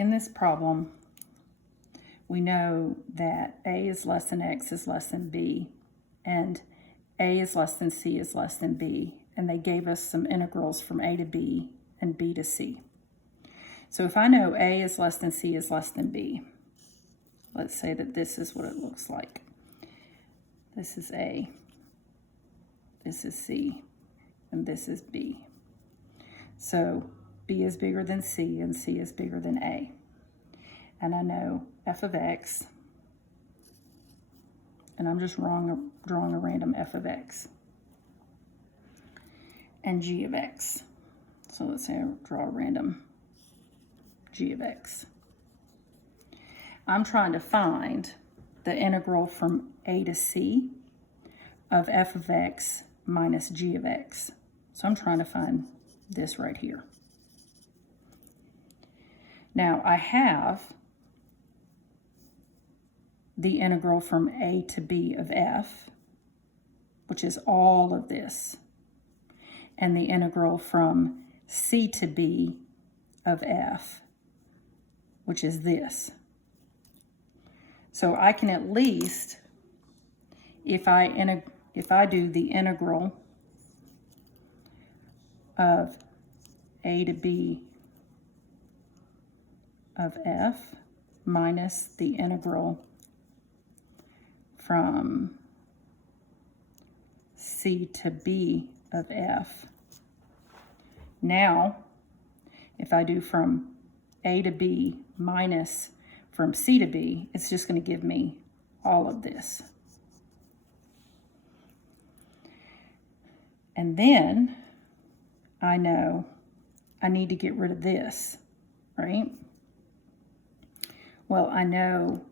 in this problem, we know that a is less than x is less than b, and a is less than c is less than b, and they gave us some integrals from a to b and b to c. So if I know a is less than c is less than b, let's say that this is what it looks like. This is a, this is c, and this is b. So b is bigger than c and c is bigger than a. And I know f of x, and I'm just drawing a random f of x, and g of x. So let's say I draw a random g of x. I'm trying to find the integral from a to c of f of x minus g of x. So I'm trying to find this right here. Now I have the integral from a to b of f, which is all of this, and the integral from c to b of f, which is this. So I can at least, if I do the integral of a to b of f minus the integral from c to b of f. Now, if I do from a to b minus from c to b, it's just going to give me all of this. And then I know I need to get rid of this, right? Well, I know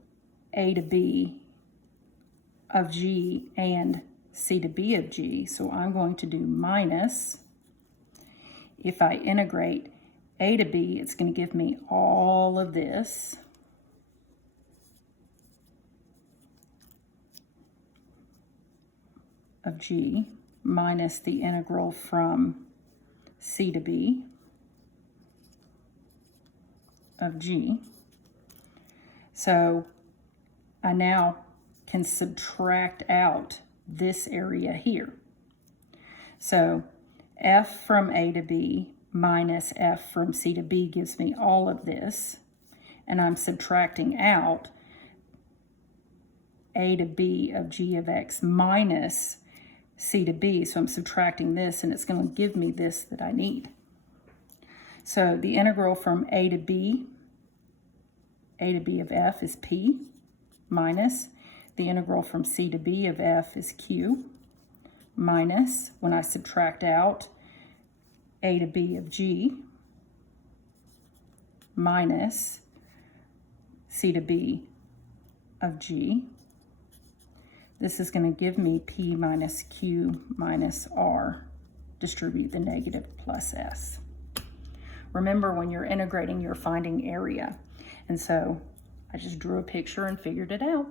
a to b of g and c to b of g, so I'm going to do minus. If I integrate a to b, it's going to give me all of this. Of g minus the integral from c to b of g. So I now can subtract out this area here. So f from a to b minus f from c to b gives me all of this, and I'm subtracting out a to b of g of x minus c to b, so I'm subtracting this, and it's going to give me this that I need. So the integral from a to b of f is p, minus the integral from c to b of f is q, minus, when I subtract out a to b of g, minus c to b of g. This is going to give me p minus q minus r. Distribute the negative plus s. Remember, when you're integrating, you're finding area. And so I just drew a picture and figured it out.